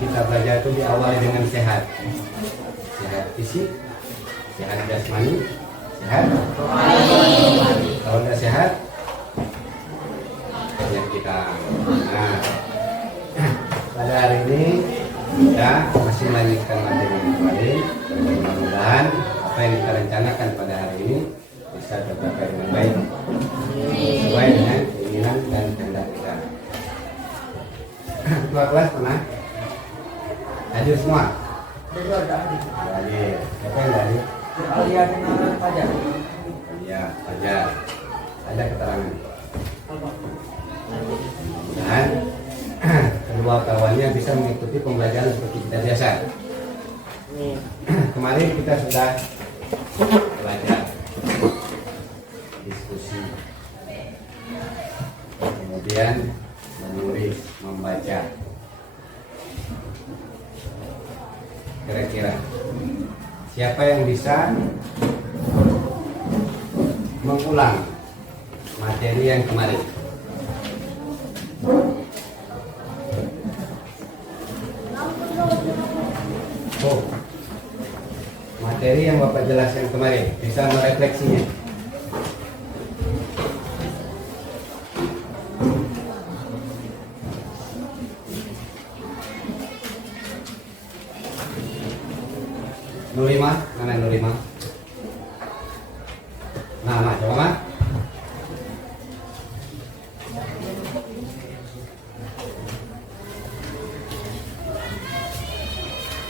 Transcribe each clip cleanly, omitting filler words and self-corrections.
kita belajar itu diawali dengan sehat. Sehat fisik, sehat jasmani, sehat kalau tidak sehat penyakitan. Nah, pada hari ini kita masih melanjutkan materi yang kemarin. Mudah-mudahan apa yang kita rencanakan pada hari ini bisa tercapai dengan baik sesuai dengan keinginan dan kehendak kita. Ketua kelas pernah hadir semua? Hadir. Siapa yang hadir? Kalian dengan pajak. Iya, pajak. Ada keterangan. Dan kedua kawannya bisa mengikuti pembelajaran seperti kita biasa. Kemarin kita sudah belajar diskusi, kemudian menulis, membaca. Kira-kira siapa yang bisa mengulang materi yang kemarin? Oh, materi yang Bapak jelaskan kemarin bisa merefleksinya. Nurima, mana Nurima? Nah, coba mah.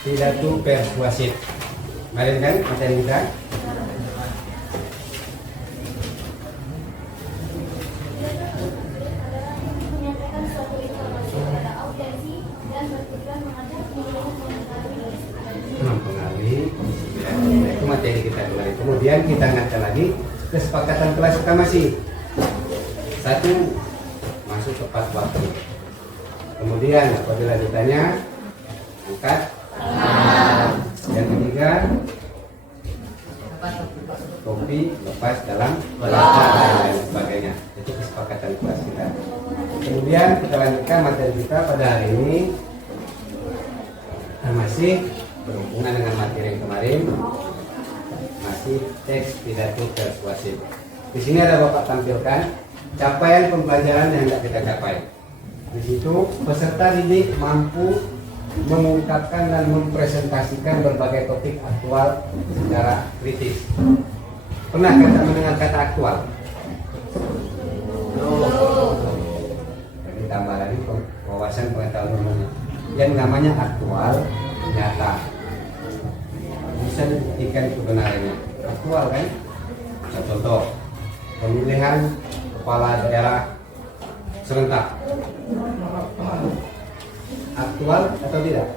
Pidato persuasif. Kemarin kan materi kita? Menyampaikan suatu informasi kepada audiensi dan bertujuan mengajak pemilih mengetahui dari sekitar. Mempengaruhi itu materi kita kemarin. Kemudian kita ingatkan lagi kesepakatan kelas kita masih. Satu, masuk tepat waktu. Kemudian apabila ditanya, angkat. Yang ketiga, kopi lepas dalam gelas dan lain sebagainya. Itu kesepakatan kelas kita. Kemudian kita lanjutkan materi kita pada hari ini masih berhubungan dengan materi yang kemarin, masih teks pidato persuasif. Di sini ada Bapak tampilkan capaian pembelajaran yang tidak kita capai. Di situ peserta didik mampu mengungkapkan dan mempresentasikan berbagai topik aktual secara kritis. Pernah kita mendengar kata aktual? Jadi tambah lagi wawasan pengetahuan umumnya. Yang namanya aktual nyata, bisa dibuktikan kebenarannya. Aktual kan? Contoh pemilihan kepala daerah serentak. Aktual atau tidak?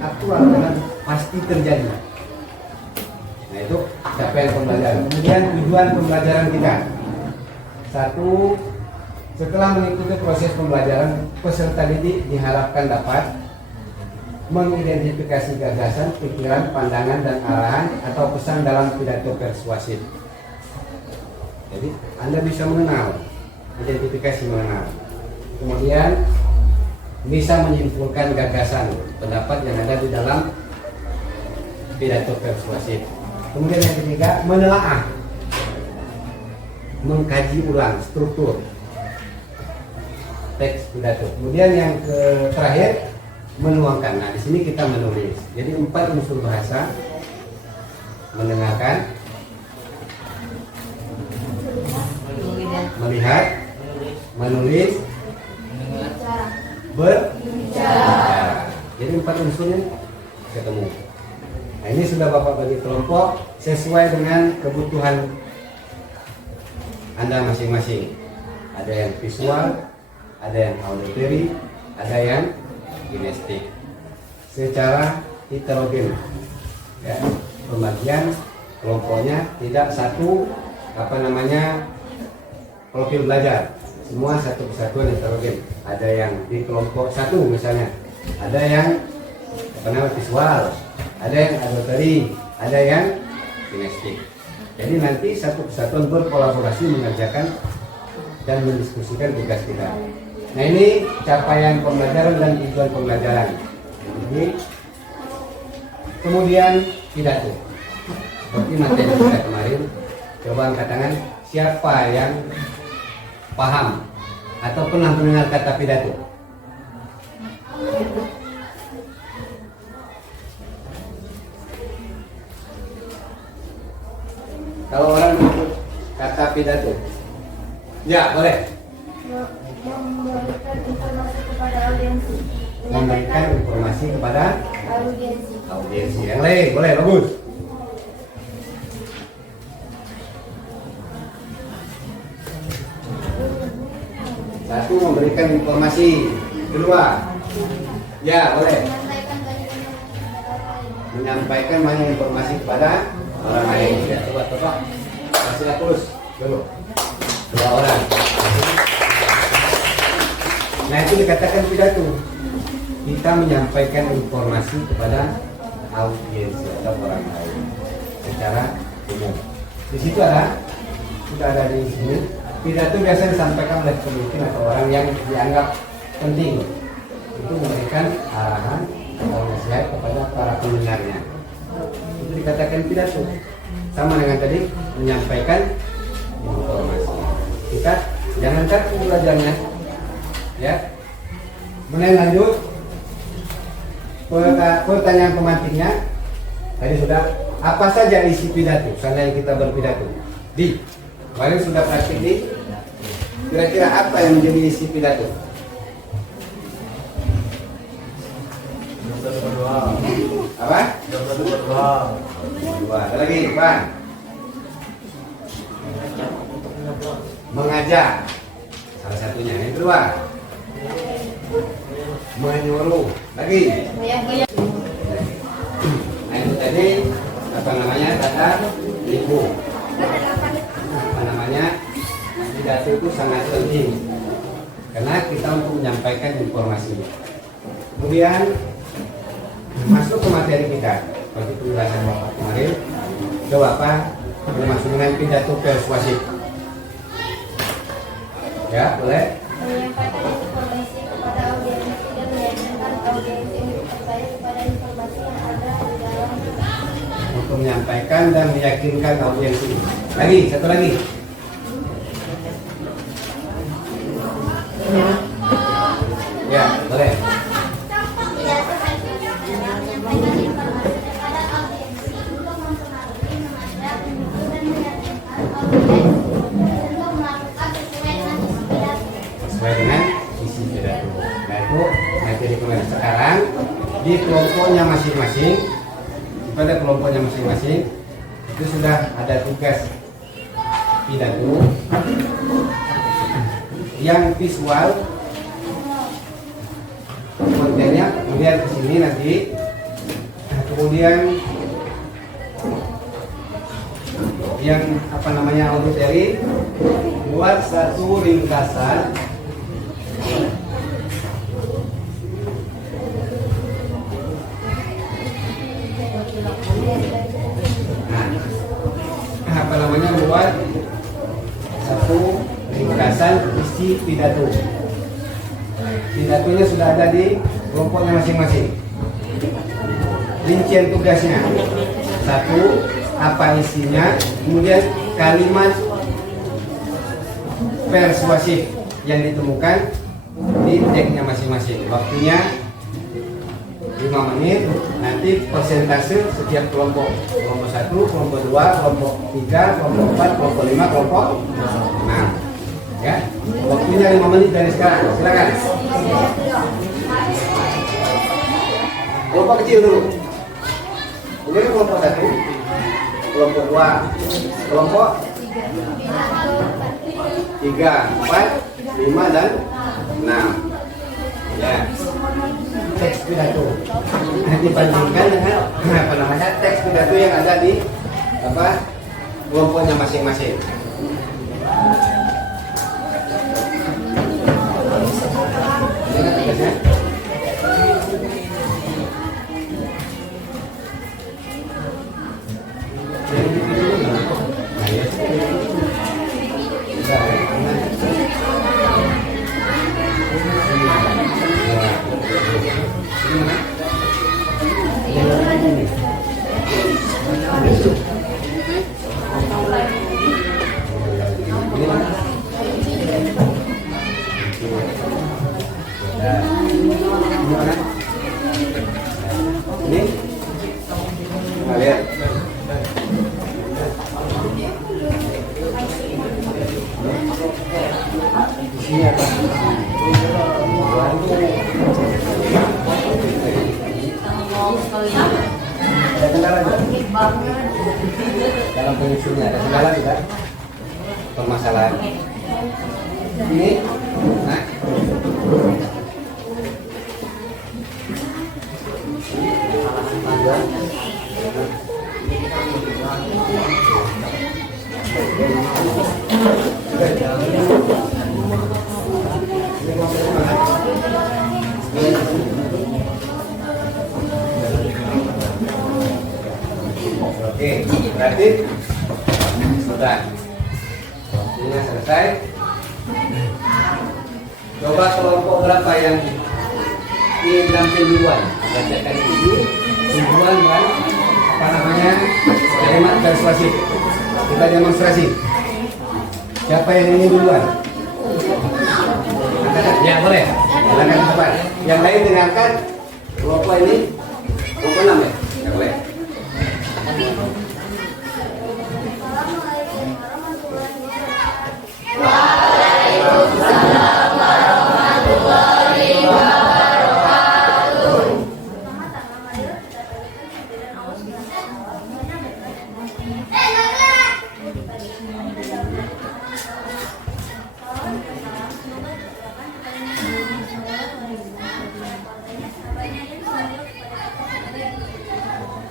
Aktual karena pasti terjadi. Nah itu capaian pembelajaran. Kemudian tujuan pembelajaran kita. Satu, setelah mengikuti proses pembelajaran, peserta didik diharapkan dapat mengidentifikasi gagasan, pikiran, pandangan, dan arahan atau pesan dalam pidato persuasif. Jadi Anda bisa mengenal, identifikasi mengenal. Kemudian bisa menyimpulkan gagasan, pendapat yang ada di dalam pidato persuasif. Kemudian yang ketiga, menelaah, mengkaji ulang struktur teks pidato. Kemudian yang terakhir, menuangkan. Nah, di sini kita menulis. Jadi 4 unsur bahasa: mendengarkan, melihat, menulis, berbicara. Jadi 4 unsurnya ketemu. Nah, ini sudah Bapak bagi kelompok sesuai dengan kebutuhan Anda masing-masing. Ada yang visual, ada yang auditory, ada yang kinestik. Secara heterogen, ya, pembagian kelompoknya tidak satu profil belajar. Semua satu kesatuan heterogen. Ada yang di kelompok 1 misalnya, ada yang visual, ada yang auditory, ada yang kinestik. Jadi nanti satu kesatuan berkolaborasi mengerjakan dan mendiskusikan tugas kita. Nah ini capaian pembelajaran dan tujuan pembelajaran. Jadi kemudian pidato. Seperti materi kita kemarin, coba angkat tangan siapa yang paham atau pernah mendengar kata pidato. Kalau orang menyebut kata pidato, ya boleh. Memberikan informasi kepada audiensi. Memberikan informasi kepada audiensi. audiensi. Yang lain boleh, bagus. Satu, memberikan informasi. Kedua, ya boleh. Menyampaikan banyak informasi kepada orang lain. Ya, coba kasih terus dulu. Dua orang. Nah itu dikatakan pidato. Kita menyampaikan informasi kepada audiens atau orang lain secara umum. Di situ sudah ada di sini. Pidato biasanya disampaikan oleh pemimpin atau orang yang dianggap penting. Itu memberikan arahan atau nasihat kepada para pendengarnya. Itu dikatakan pidato. Sama dengan tadi menyampaikan informasi. Kita jangan kaku belajarnya. Ya. Kemudian lanjut. Pertanyaan pemantiknya tadi sudah. Apa saja isi pidato? Seandainya kita berpidato. Kemarin sudah praktik di. Kira-kira apa yang menjadi isi pidato? Apa? Dua. Ada lagi, Pak. Mengajak. Salah satunya. Yang kedua. Menyuruh. Lagi. Nah itu tadi apa namanya kata ibu. Apa namanya pidato itu sangat penting karena kita untuk menyampaikan informasi. Kemudian masuk ke materi kita seperti penjelasan Bapak kemarin. Coba Pak masuk dengan pidato persuasif. Ya boleh. Menyampaikan informasi kepada audiensi dan meyakinkan audiensi untuk percaya kepada informasi yang ada di dalam. Untuk menyampaikan dan meyakinkan audiensi. Lagi, satu lagi. Ya, boleh. Pidato persuasif adalah menyampaikan informasi kepada audiensi untuk mempengaruhi, mengajak, menghibur dan meyakinkan audiensi untuk melakukan sesuai dengan isi pidato. Sesuai dengan isi pidato. Nah itu materi kemarin. Sekarang di kelompoknya masing-masing, pada kelompoknya masing-masing itu sudah ada tugas pidato yang visual kontennya, kemudian ke sini nanti, kemudian yang apa namanya auditory buat satu ringkasan apa namanya buat satu ringkasan isi pidato. Pidatonya sudah ada di kelompoknya masing-masing. Rincian tugasnya satu, apa isinya, kemudian kalimat persuasif yang ditemukan di tagnya masing-masing. Waktunya 5 menit. Nanti persentase setiap kelompok. Kelompok 1, kelompok 2, kelompok 3, kelompok 4, kelompok 5, kelompok 6. Ya. Waktunya 5 menit dari sekarang. Silakan. Kelompok kecil dulu. Kemudian kelompok 1, kelompok 2, kelompok 3, 4, 5 dan 6. Ya. Teks pidato dibandingkan dengan apa namanya teks pidato yang ada di apa kelompoknya masing-masing. Ingat tugasnya? Dalam penyusunnya ada kendala tidak? Permasalahan ini, nah, oke, berarti sudah. Ini selesai. Coba kelompok berapa yang ingin tampil duluan? Bacakan ini tujuan dan apa namanya kalimat persuasif. Kita demonstrasi. Siapa yang ingin duluan? Ya boleh. Silakan cepat. Yang lain dengarkan. Kelompok ini kelompok 6 ya. Ya boleh.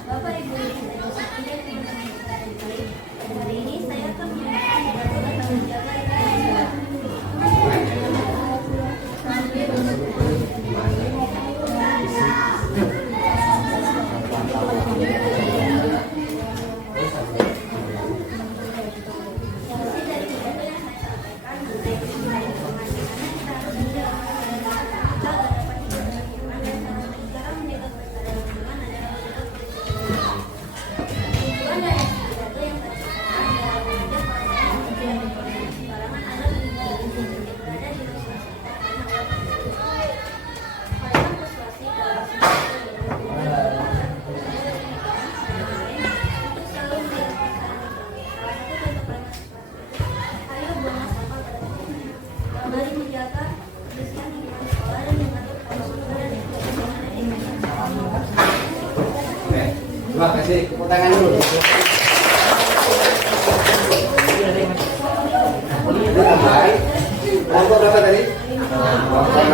Bapak Ibu hari ini saya akan menyampaikan tanggung jawab Mari menjaga kebersihan lingkungan sekolah dan mengatur kebersihan dan Oke. Terima kasih. Tepuk tangan dulu. Baik. Kelompok berapa tadi? Kelompok 6.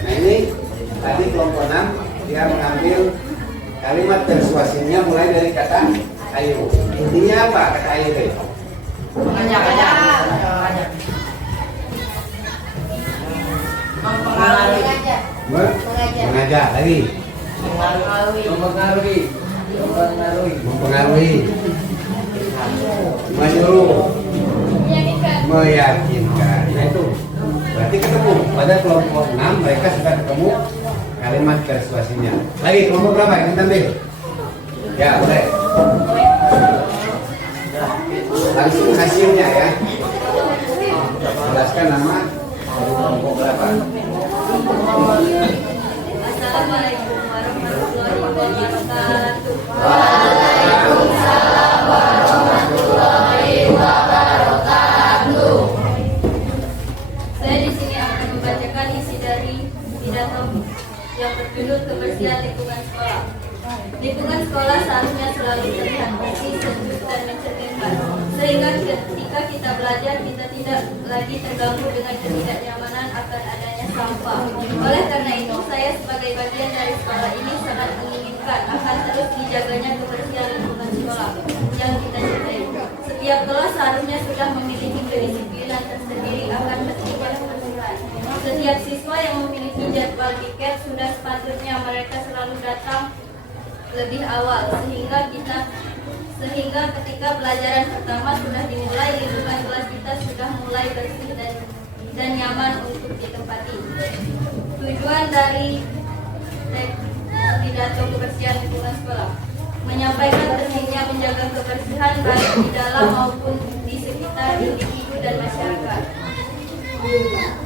Nah ini tadi kelompok 6 dia mengambil kalimat persuasinya mulai dari kata ayo. Intinya apa kata ayo tadi? Mengajak. Mengajak lagi. Mempengaruhi. Menyuruh. Meyakinkan. Nah itu berarti ketemu pada kelompok 6 mereka sudah ketemu kalimat persuasinya. Lagi kelompok berapa yang tampil? Ya boleh. Langsung hasilnya ya. Jelaskan nama kelompok berapa. Assalamualaikum warahmatullahi wabarakatuh. Waalaikumsalam warahmatullahi wabarakatuh. Saya di sini akan membacakan isi dari pidato yang berjudul kebersihan lingkungan sekolah. Lingkungan sekolah seharusnya selalu terlihat bersih, sejuk, dan mencerminkan, sehingga ketika kita belajar kita tidak lagi terganggu dengan ketidaknyamanan akan adanya sampah. Oleh karena itu, saya sebagai bagian dari sekolah ini sangat menginginkan akan terus dijaganya kebersihan lingkungan sekolah yang kita cintai. Setiap kelas seharusnya sudah memiliki kedisiplinan tersendiri akan tertibnya kebersihan. Setiap siswa yang memiliki jadwal piket sudah sepatutnya mereka selalu datang lebih awal sehingga ketika pelajaran pertama sudah dimulai, lingkungan kelas kita sudah mulai bersih dan nyaman untuk ditempati. Tujuan dari pidato kebersihan lingkungan sekolah menyampaikan pentingnya menjaga kebersihan baik di dalam maupun di sekitar individu dan masyarakat.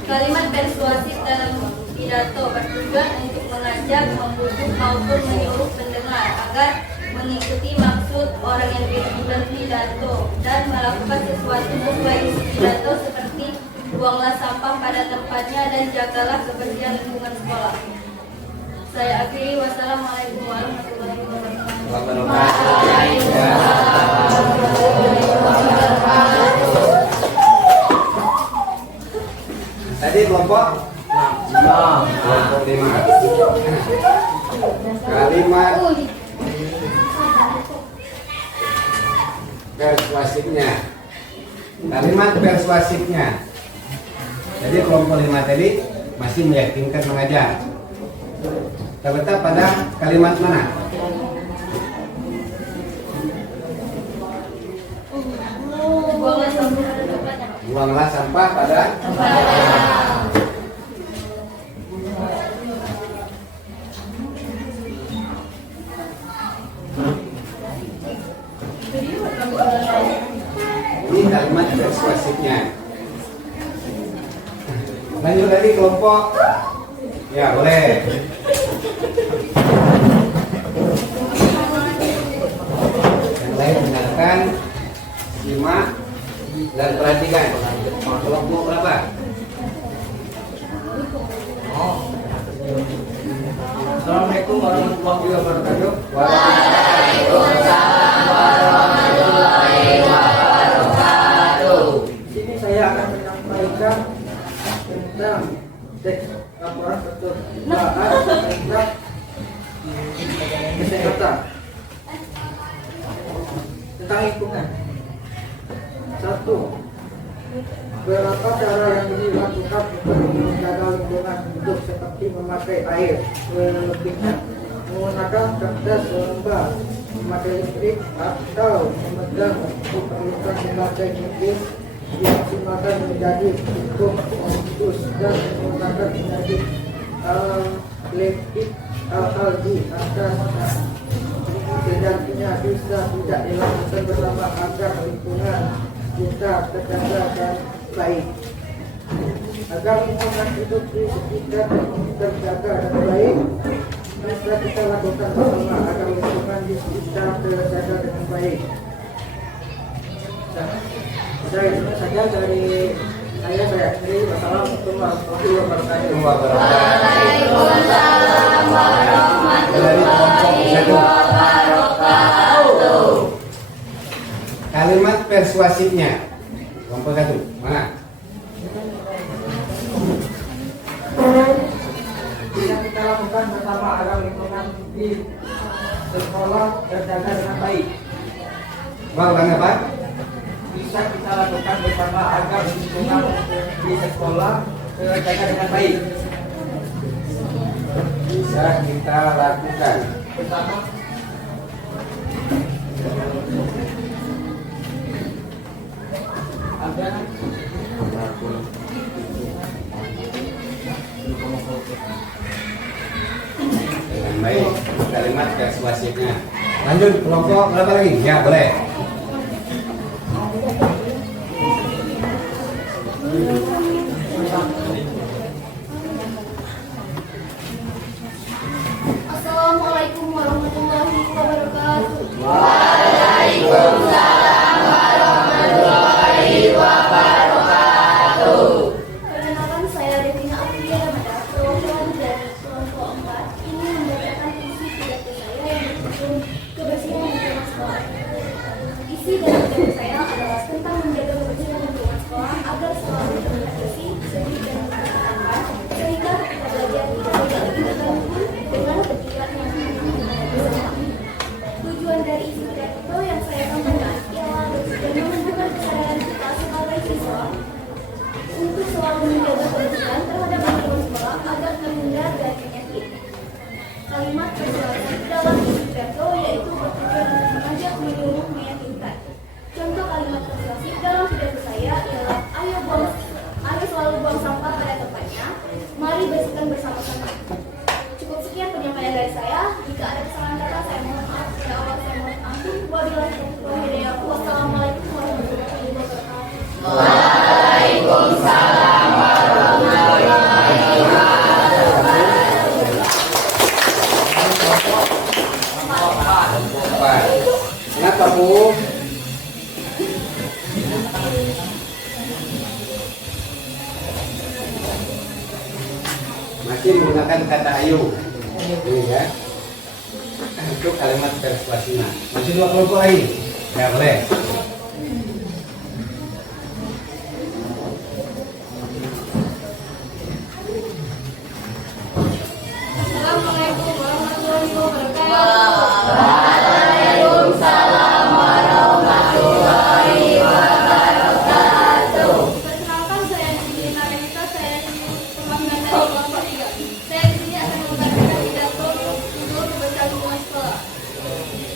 Kalimat persuasif dalam pidato bertujuan untuk mengajak, membujuk maupun menyuruh pendengar agar mengikuti maksud orang yang berpidato dan melakukan sesuatu sesuai isi pidato seperti buanglah sampah pada tempatnya dan jagalah kebersihan lingkungan sekolah. Saya akhiri. Wassalamualaikum warahmatullahi wabarakatuh. Tadi kelompok 5. Kalimat persuasifnya. Kalimat persuasifnya. Jadi kelompok 5 tadi masih meyakinkan mengajar. Terletak pada kalimat mana? Buanglah sampah pada ini kalimat persuasifnya. Lanjut lagi kelompok. Ya boleh. Yang lain dengarkan, simak dan perhatikan. Kelompok berapa? Assalamualaikum warahmatullahi wabarakatuh. Waalaikumsalam warahmatullahi wabarakatuh. Di sini saya akan menyampaikan tentang teks laporan percobaan tentang kesehatan tentang lingkungan. 1. Beberapa cara yang dilakukan untuk menjaga lingkungan hidup seperti memakai air selebihnya, menggunakan kertas lembab, memakai listrik atau memegang untuk perlukan memakai mobil dimaksimalkan menjadi cukup fokus dan menggunakan energi elektrik algi atas sejatinya bisa tidak dilakukan bersama agar lingkungan kita terjaga dan baik. Agar lingkungan hidup di sekitar terjaga dan baik, bisa kita lakukan bersama agar lingkungan di sekitar terjaga dengan baik. Saya itu saja dari saya akhiri. Wassalamualaikum warahmatullahi wabarakatuh. Waalaikumsalam warahmatullahi wabarakatuh. Kalimat persuasifnya. Kelompok 1. Mana? Bisa kita lakukan bersama agar lingkungan di sekolah terjaga dengan baik. Ulang apa? Bisa kita lakukan bersama agar lingkungan di sekolah terjaga dengan baik. Bisa kita lakukan Bersama agar dengan baik. Kalimat persuasifnya. Lanjut kelompok berapa lagi? Ya boleh. Assalamualaikum warahmatullahi wabarakatuh. Waalaikumsalam warahmatullahi wabarakatuh. Perkenalkan, saya Devina Aprilia Ramadhan, perwakilan dari kelompok 4. Ini membacakan isi pidato saya yang berjudul kebersihan lingkungan sekolah. Isi dari pidato saya adalah tentang menjaga kebersihan lingkungan sekolah agar selalu terlihat bersih, sejuk dan menyenangkan, sehingga ketika belajar tidak lagi terganggu dengan kegiatan yang ada bersama. Tujuan dari isi pidato yang saya sampaikan ialah dan menunjukkan kesadaran kita sebagai siswa untuk selalu menjaga kebersihan terhadap lingkungan sekolah agar terhindar dari penyakit. Kalimat persuasif dalam isi pidato yaitu bertujuan untuk mengajak, menyuruh, meyakinkan. Contoh kalimat persuasif dalam pidato saya ialah ayo selalu buang sampah pada tempatnya, mari bersihkan bersama-sama. Cukup sekian penyampaian dari saya. Jika ada kesalahan kata saya mohon maaf. Saya awal saya mohon ampun. Wabillahi taufiq wal hidayah. Wassalamualaikum warahmatullahi wabarakatuh. Waalaikumsalam warahmatullahi wabarakatuh. ungkapan. Kenapa Bu? Masih menggunakan kata ayo. Ini ya. Itu kalimat persuasinya. Masih dua kelompok lagi. Ya boleh. Assalamualaikum warahmatullahi wabarakatuh. Waalaikumsalam warahmatullahi wabarakatuh. Perkenalkan, saya Nina Renita, saya perwakilan dari kelompok 3. Saya di sini akan membacakan pidato untuk kebersihan lingkungan sekolah.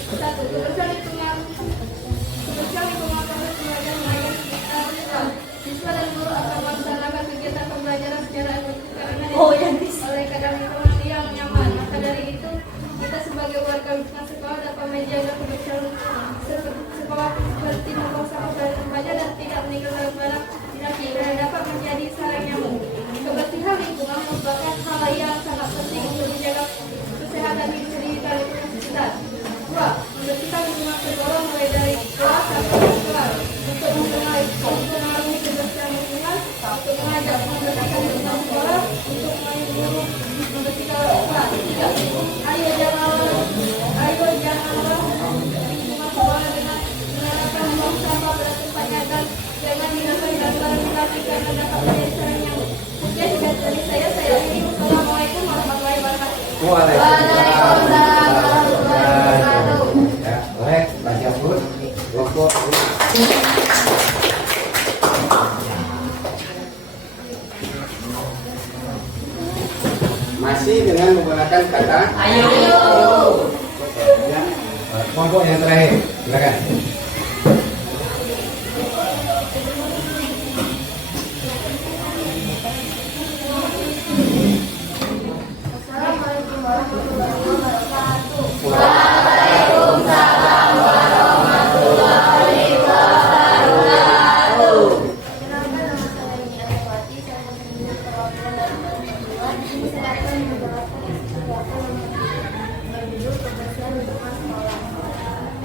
1. Kebersihan lingkungan proses pembelajaran mulai sekitar siswa. Siswa dan guru akan melaksanakan kegiatan pembelajaran secara efektif karena oleh keadaan lingkungan yang nyaman. Maka dari itu, kita sebagai warga lingkungan sekolah dapat menjaga kebersihan sekolah seperti membuang sampah pada tempatnya dan tidak meninggalkan barang tidak dan dapat menjadi sarang nyamuk. Kebersihan lingkungan merupakan hal yang sangat penting untuk menjaga kesehatan diri sendiri dan lingkungan sekitar. 2. Membersihkan lingkungan sekolah mulai dari kelas sampai kelas untuk mempengaruhi kebersihan lingkungan, untuk mengajak membersihkan lingkungan sekolah, untuk menyuruh membersihkan kelas. 3. Ayo janganlah lingkungan sekolah dengan menerapkan membuang sampah pada tempatnya dan jangan tinggalkan barang-barang plastik karena dapat menjadi sarang nyamuk. Sekian dari saya akhiri. Wassalamualaikum warahmatullahi wabarakatuh. Waalaikumsalam warahmatullahi wabarakatuh. Ya, boleh baca pun kelompok. Masih dengan menggunakan kata Ayo. ya. Kelompok yang terakhir, silakan. Assalamualaikum warahmatullahi wabarakatuh. Waalaikumsalam warahmatullahi wabarakatuh. Perkenalkan, nama saya Nia Ewati, saya berasal perwakilan dari kelompok 2. Ini saya akan menjelaskan kegiatan yang berjudul kebersihan lingkungan sekolah.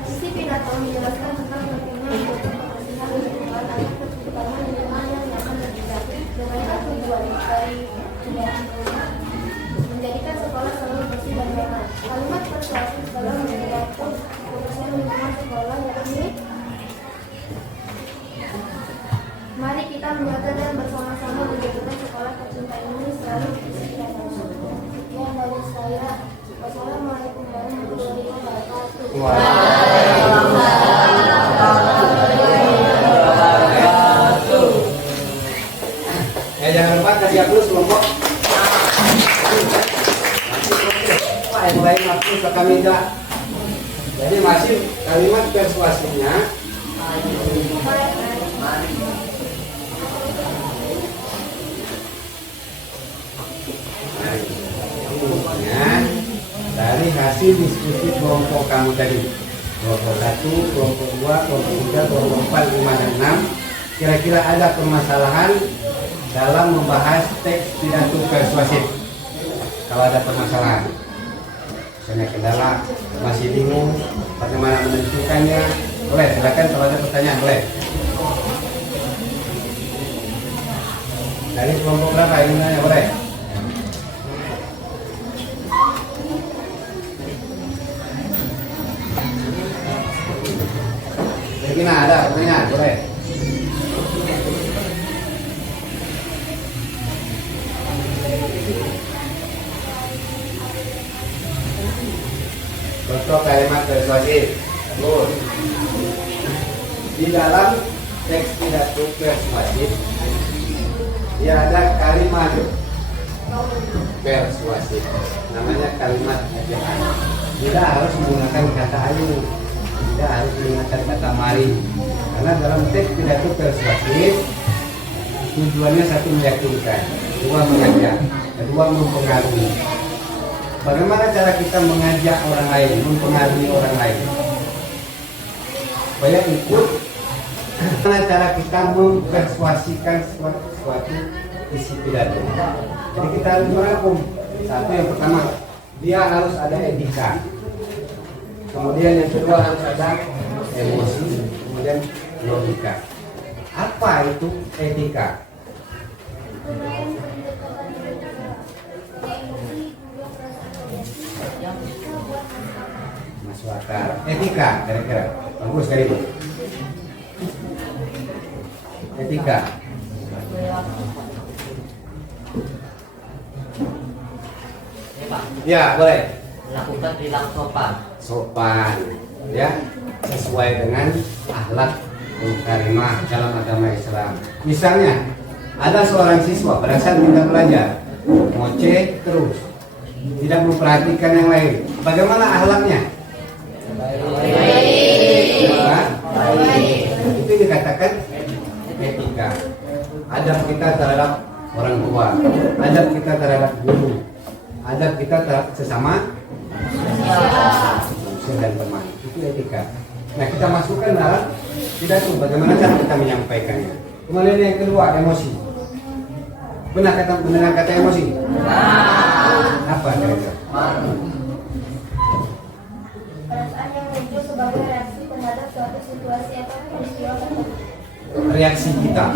Isi pidato menjelaskan tentang pentingnya menjaga kebersihan lingkungan agar terciptanya lingkungan yang nyaman dan bijak. Dengan tujuan dari kegiatan kelima, menjadikan sekolah selalu bersih dan nyaman. Kalimat persuasif dalam pidato kebersihan lingkungan sekolah yakni, mari kita menjaga dan bersama-sama menjadikan sekolah tercinta ini selalu bersih dan nyaman. Sekian dari saya. Wassalamualaikum warahmatullahi wabarakatuh. Ya jangan lupa kasih aplaus kelompok. Pak yang lain aplaus ke kami enggak. Jadi masih kalimat persuasifnya. Dari hasil diskusi kelompok kamu tadi, kelompok 1, kelompok 2, kelompok 3, kelompok 4, 5, dan 6, kira-kira ada permasalahan dalam membahas teks pidato persuasif. Kalau ada permasalahan, misalnya kendala, masih bingung, bagaimana menentukannya, boleh silakan. Kalau ada pertanyaan boleh. Dari kelompok berapa ini nanya, boleh? Regina ada pertanyaan, boleh? Contoh kalimat persuasif. Bagus. Di dalam teks pidato persuasif dia ada kalimat persuasif, namanya kalimat ajaan. Tidak harus menggunakan kata ayo, tidak harus menggunakan kata mari, karena dalam teks pidato persuasif tujuannya satu meyakinkan, dua mengajak, kedua mempengaruhi. Bagaimana cara kita mengajak orang lain, mempengaruhi orang lain supaya ikut? Bagaimana cara kita mempersuasikan suatu isi pidato? Jadi kita harus merangkum. Satu, yang pertama, dia harus ada etika. Kemudian yang kedua harus ada emosi, kemudian logika. Apa itu etika? Masuk akal. Etika, kira-kira. Bagus dari itu. Etika. Ya, boleh. Melakukan perilaku sopan. Sopan, ya, sesuai dengan akhlak karimah dalam agama Islam. Misalnya, ada seorang siswa pada saat minta belajar, ngoceh terus, tidak memperhatikan yang lain. Bagaimana akhlaknya? Baik. Itu dikatakan etika. Adab kita terhadap orang tua, adab kita terhadap guru, adab kita terhadap sesama manusia dan teman. Itu etika. Nah, kita masukkan dalam pidato bagaimana cara kita menyampaikannya. Kemudian yang kedua, emosi. Benar kata emosi? Apa kira-kira? Perasaan yang muncul sebagai reaksi terhadap suatu situasi atau peristiwa tertentu. Reaksi kita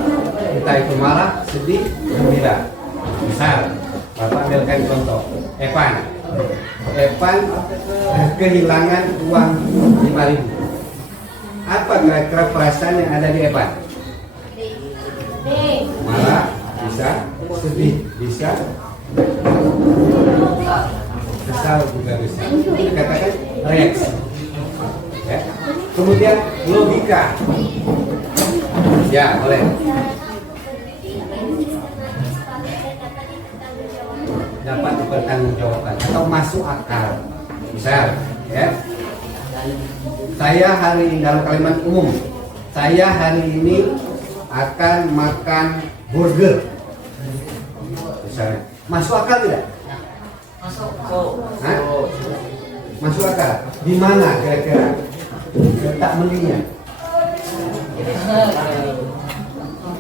itu marah, sedih, gembira. Misal, Bapak ambilkan contoh, Evan kehilangan uang 5.000. Apa kira-kira perasaan yang ada di Evan? Marah, bisa, sedih, bisa, kesal juga bisa. Itu dikatakan reaksi. Ya. Kemudian logika. Ya, boleh. Dapat dipertanggungjawabkan atau masuk akal. Misal, ya. Saya hari ini dalam kalimat umum, saya hari ini akan makan burger. Misalnya, masuk akal tidak? Masuk. Hah? Masuk akal. Di mana kira-kira letak belinya?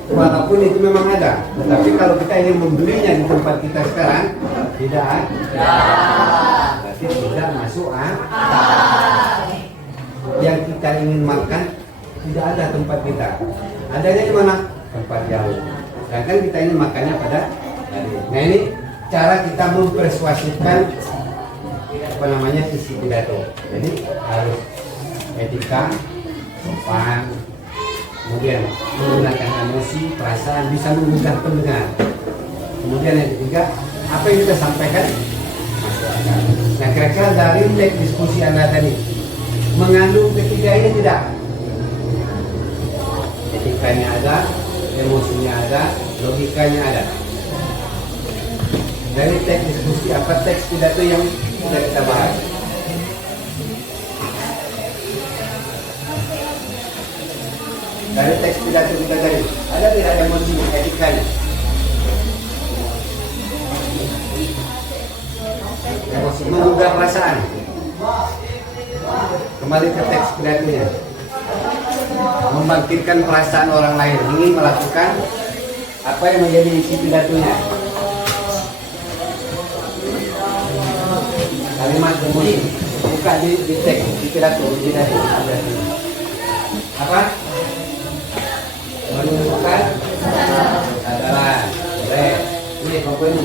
Walaupun itu memang ada, tetapi kalau kita ingin membelinya di tempat kita sekarang tidak ada. Berarti tidak masuk akal. Yang kita ingin makan tidak ada tempat kita. Adanya di mana? Tempat jauh. Sedangkan kita ingin makannya pada hari. Nah, ini cara kita mempersuasifkan isi pidato. Jadi harus etika, sopan, kemudian menggunakan emosi, perasaan, bisa menggugah pendengar. Kemudian yang ketiga, apa yang kita sampaikan masuk akal. Nah, kira-kira dari teks diskusi Anda tadi mengandung ketiga ini tidak? Etikanya ada, emosinya ada, logikanya ada. Dari teks diskusi apa teks pidato yang sudah kita bahas? Dari teks pidato kita tadi, ada tidak emosi etikanya? Emosi menggugah perasaan. Kembali ke teks pidatonya. Membangkitkan perasaan orang lain, ingin melakukan apa yang menjadi isi pidatonya. Kalimat emosi. Buka di teks di pidato. Apa? Menunjukkan kesadaran. Boleh. Ini apa ini?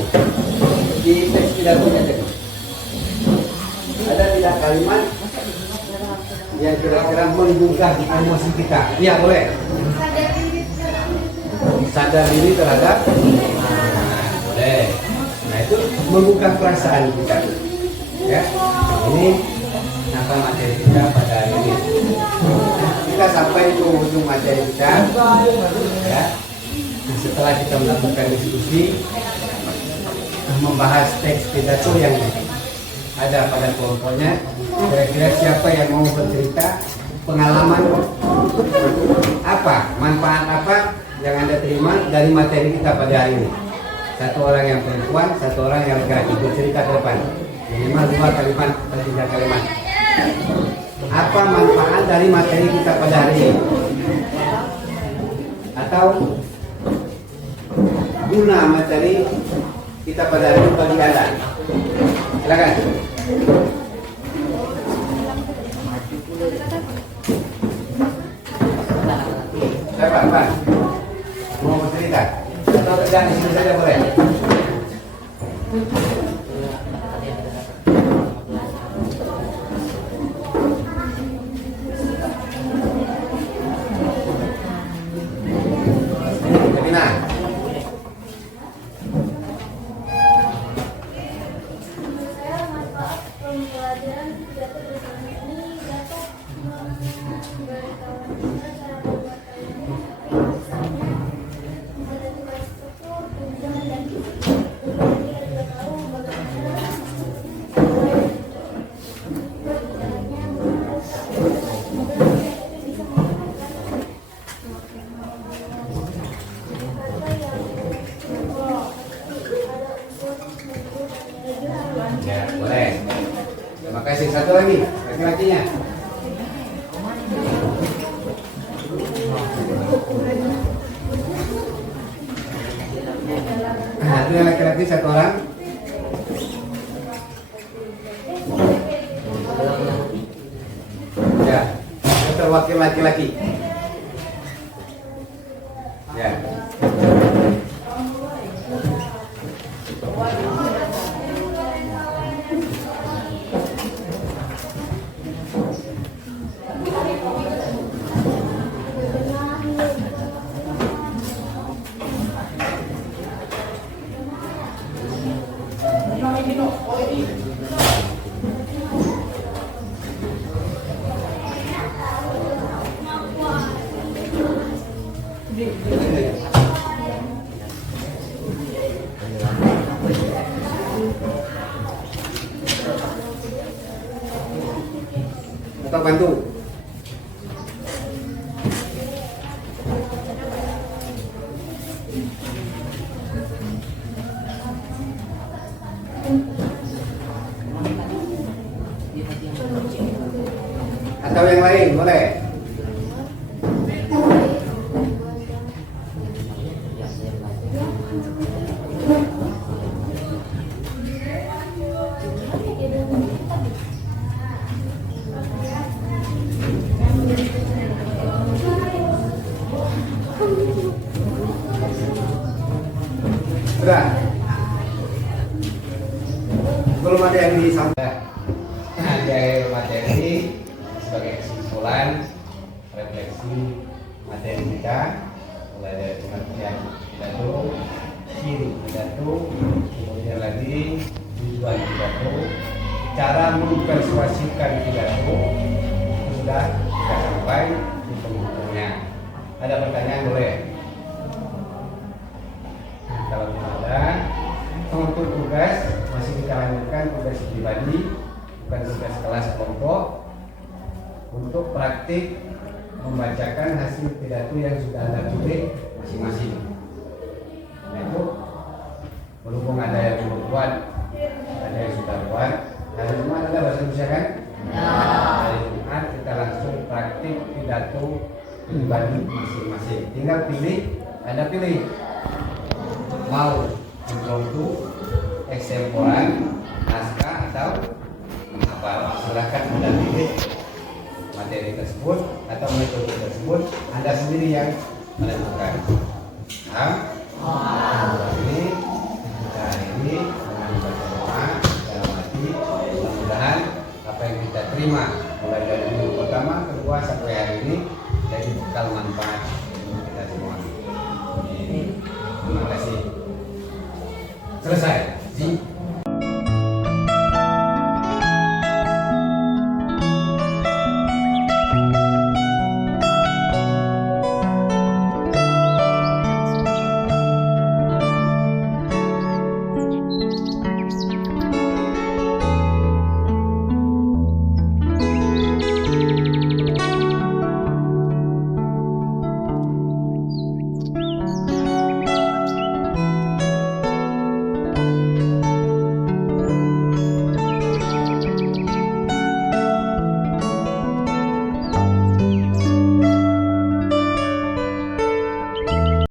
Di teks pidatonya tadi. Ada tidak kalimat yang kira-kira menggugah emosi kita? Iya, boleh. Sadar diri terhadap boleh. Nah, itu menggugah perasaan kita. Ya, ini apa materi kita pada hari ini. Kita sampai ke ujung materi kita. Ya, nah, setelah kita melakukan diskusi, membahas teks pidato yang ada pada kelompoknya, kira-kira siapa yang mau bercerita pengalaman apa, manfaat apa yang Anda terima dari materi kita pada hari ini? Satu orang yang perempuan, satu orang yang laki-laki, bercerita ke depan. Minimal 2 kalimat atau 3 kalimat. Apa manfaat dari materi kita pada hari ini? Atau guna materi kita pada hari ini bagi Anda? Silakan. saja boleh. Kemina. Menurut saya manfaat pembelajaran pidato bersama ini dapat memberitahukan kita cara membuat kalimat, tapi misalnya pada tugas struktur, tujuan dan isi. Kemudian kita juga tahu bagaimana caranya membuat tapi bisa menggunakan kata yang ada unsur Ya, boleh. Terima kasih. Satu lagi, laki-lakinya. Nah, itu yang laki-laki satu orang. Ya, terwakil laki-laki. Ya. Atau bantu. Atau yang lain boleh. Sudah. Belum ada yang disampaikan. Ada materi sebagai kesimpulan refleksi materi kita, mulai dari pengertian pidato, ciri pidato, kemudian lagi tujuan pidato, cara mempersuasikan pidato, sudah kita sampai di penghujungnya. Ada pertanyaan boleh? Kalau tidak ada, untuk tugas masih kita lanjutkan tugas pribadi, bukan tugas kelas kelompok, untuk praktik membacakan hasil pidato yang sudah Anda tulis masing-masing. Nah itu, berhubung ada yang belum buat, ada yang sudah buat. Hari Jumat ada bahasa Indonesia kan? Ya. Hari Jumat kita langsung praktik pidato pribadi masing-masing. Tinggal pilih, Anda pilih mau impromptu, eksemporan, naskah atau apa. Silakan Anda pilih materi tersebut atau metode tersebut, Anda sendiri yang menentukan. Paham? Ini dengan baca doa dalam hati, mudah-mudahan apa yang kita terima mulai dari minggu pertama, kedua sampai hari ini jadi bekal manfaat untuk kita semua. Terima kasih. Selesai.